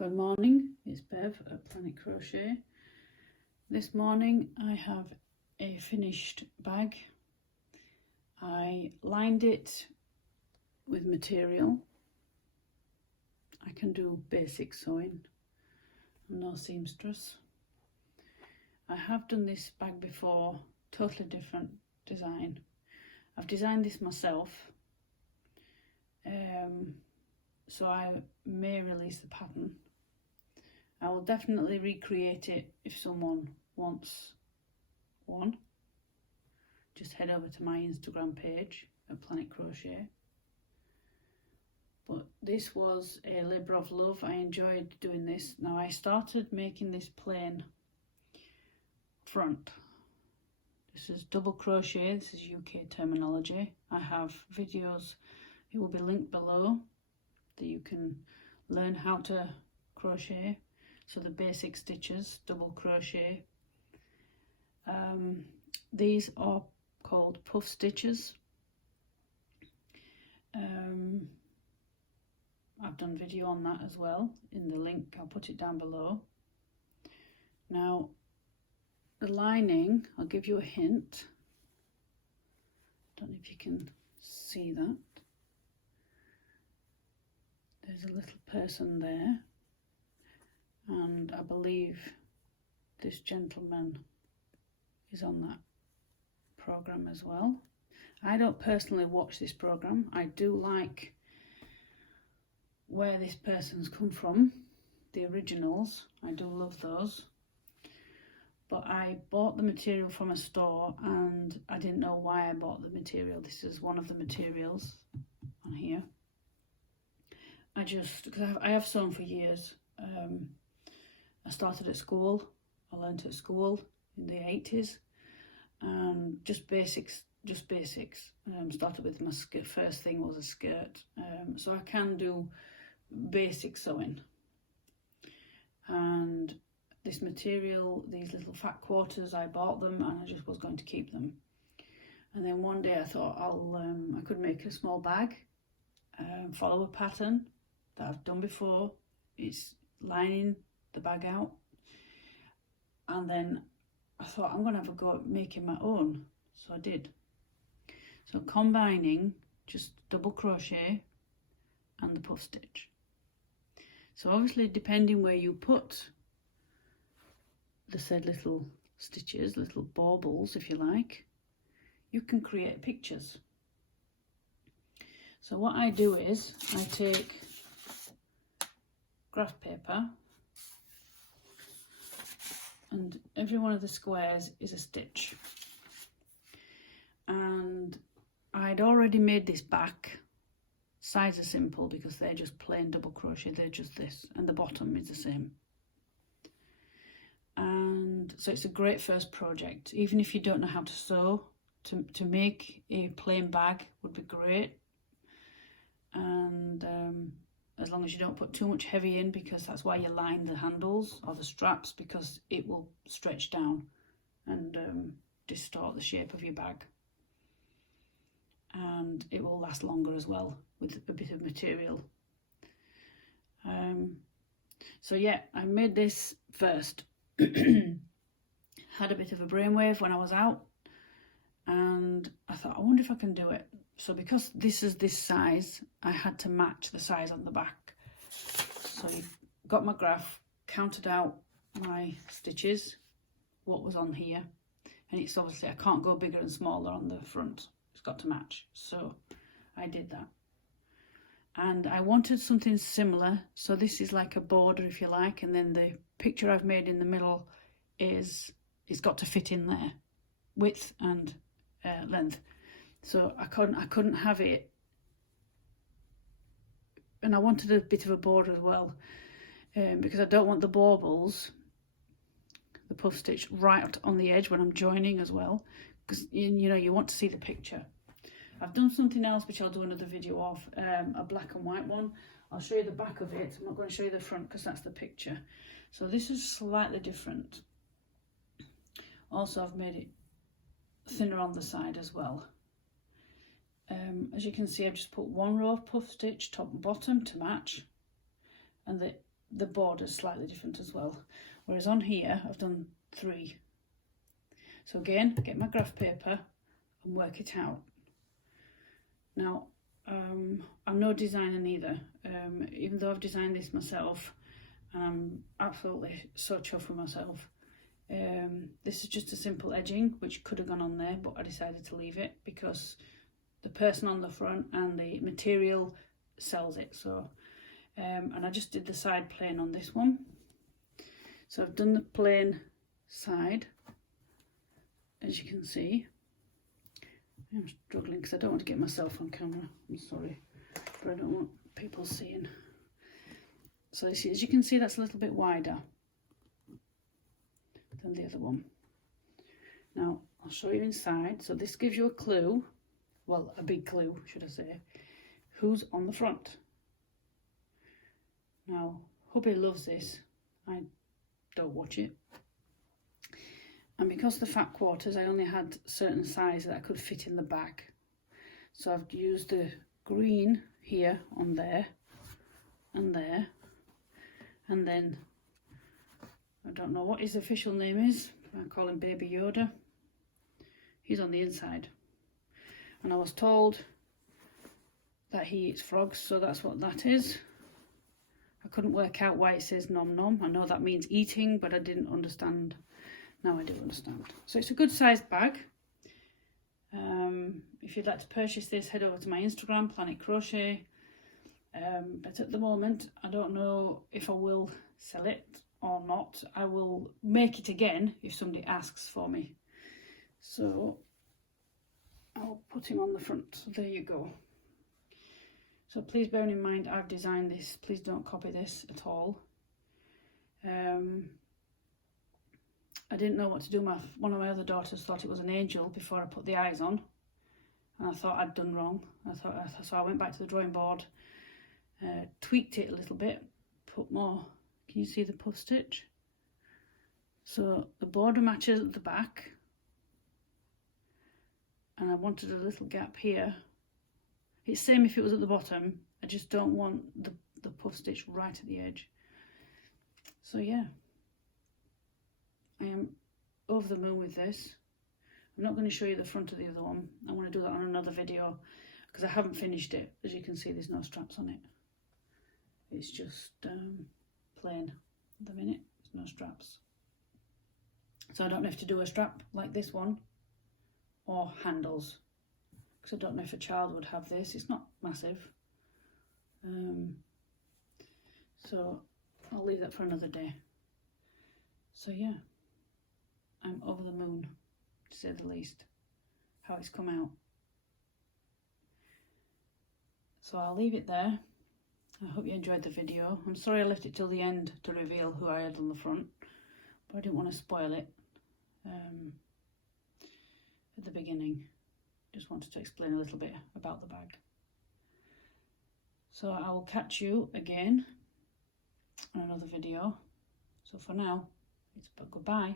Good morning, it's Bev at Planetcrochet. This morning I have a finished bag. I lined it with material. I can do basic sewing. I'm no seamstress. I have done this bag before, totally different design. I've designed this myself, so I may release the pattern. I will definitely recreate it if someone wants one. Just head over to my Instagram page at Planetcrochet. But this was a labour of love. I enjoyed doing this. Now I started making this plain front. This is double crochet. This is UK terminology. I have videos, it will be linked below, that you can learn how to crochet. So the basic stitches, double crochet. These are called puff stitches. I've done video on that as well in the link. I'll put it down below. Now the lining, I'll give you a hint. Don't know if you can see that. There's a little person there. And I believe this gentleman is on that program as well. I don't personally watch this program. I do like where this person's come from, the originals. I do love those. But I bought the material from a store and I didn't know why I bought the material. This is one of the materials on here. Because I have sewn for years. I started at school. I learned at school in the 80s, and just basics. Started with my skirt. First thing was a skirt, so I can do basic sewing. And this material, these little fat quarters, I bought them, and I just was going to keep them. And then one day I thought I could make a small bag, follow a pattern that I've done before. It's lining the bag out, and then I thought I'm going to have a go at making my own, so I did. So combining just double crochet and the puff stitch. So obviously depending where you put the said little stitches, little baubles if you like, you can create pictures. So what I do is I take graph paper, and every one of the squares is a stitch. And I'd already made this back. Sides are simple because they're just plain double crochet, they're just this, and the bottom is the same. And so it's a great first project. Even if you don't know how to sew, to make a plain bag would be great. And as long as you don't put too much heavy in, because that's why you line the handles or the straps, because it will stretch down and distort the shape of your bag. And it will last longer as well with a bit of material. So yeah, I made this first. Had a bit of a brainwave when I was out, and I thought, I wonder if I can do it. So because this is this size, I had to match the size on the back. So I got my graph, counted out my stitches, what was on here, and it's obviously I can't go bigger and smaller on the front. It's got to match. So I did that. And I wanted something similar. So this is like a border if you like, and then the picture I've made in the middle is, it's got to fit in there, width and length. So I couldn't have it, and I wanted a bit of a border as well, because I don't want the baubles, the puff stitch, right on the edge when I'm joining as well, because you know you want to see the picture. I've done something else which I'll do another video of, a black and white one. I'll show you the back of it. I'm not going to show you the front because that's the picture. So this is slightly different. Also, I've made it thinner on the side as well. As you can see, I've just put one row of puff stitch top and bottom to match, and the the border's slightly different as well. Whereas on here, I've done 3. So again, get my graph paper and work it out. Now, I'm no designer neither, even though I've designed this myself, and I'm absolutely so chuffed with myself. This is just a simple edging, which could have gone on there, but I decided to leave it because the person on the front and the material sells it. So, and I just did the side plain on this one. So I've done the plain side, as you can see. I'm struggling because I don't want to get myself on camera. I'm sorry, but I don't want people seeing. So as you can see, that's a little bit wider than the other one. Now I'll show you inside. So this gives you a clue, well, a big clue should I say, who's on the front. Now hubby loves this, I don't watch it, and because the fat quarters I only had certain size that I could fit in the back, so I've used the green here on there and there, and then I don't know what his official name is, I call him Baby Yoda. He's on the inside, and I was told that he eats frogs, so that's what that is. I couldn't work out why it says nom nom. I know that means eating, but I didn't understand. Now I do understand. So it's a good sized bag. If you'd like to purchase this, head over to my Instagram, Planetcrochet. But at the moment, I don't know if I will sell it or not. I will make it again if somebody asks for me. So I'll put him on the front. So there you go. So please bear in mind, I've designed this. Please don't copy this at all. I didn't know what to do. One of my other daughters thought it was an angel before I put the eyes on, and I thought I'd done wrong. So I went back to the drawing board, tweaked it a little bit, put more. Can you see the puff stitch? So the border matches at the back, and I wanted a little gap here. It's same if it was at the bottom. I just don't want the puff stitch right at the edge. So yeah, I am over the moon with this. I'm not going to show you the front of the other one. I want to do that on another video because I haven't finished it. As you can see, there's no straps on it. It's just plain at the minute. There's no straps. So I don't know if to do a strap like this one or handles, because I don't know if a child would have this. It's not massive. So I'll leave that for another day. So yeah, I'm over the moon, to say the least, how it's come out. So I'll leave it there. I hope you enjoyed the video. I'm sorry I left it till the end to reveal who I had on the front, but I didn't want to spoil it at the beginning. Just wanted to explain a little bit about the bag. So I will catch you again on another video. So for now, it's goodbye.